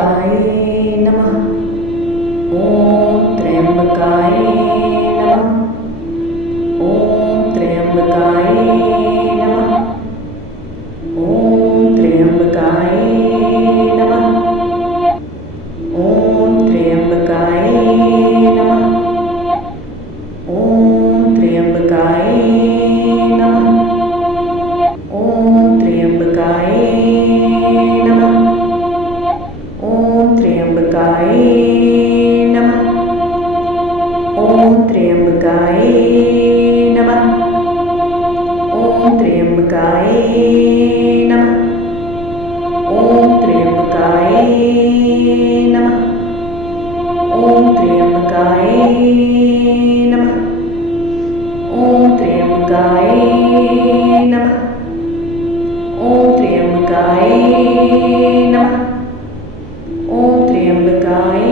त्र्यंबकाय नमः। ओम त्र्यंबकाय नमः। ओम त्र्यंबकाय नमः। ओम त्र्यंबकाय नमः। ओम त्र्यंबकाय नमः। ओम त्र्यंबकाय नमः। ओम त्र्यंबकाय नमः। ओम त्र्यंबकाय नमः। ओम त्र्यंबकाय नमः। ओम त्र्यंबकाय नमः। ओम त्र्यंबकाय नमः। ओम त्र्यंबकाय नमः। ओम त्र्यंबकाय नमः। ओम त्र्यंबकाय नमः। ओम त्र्यंबकाय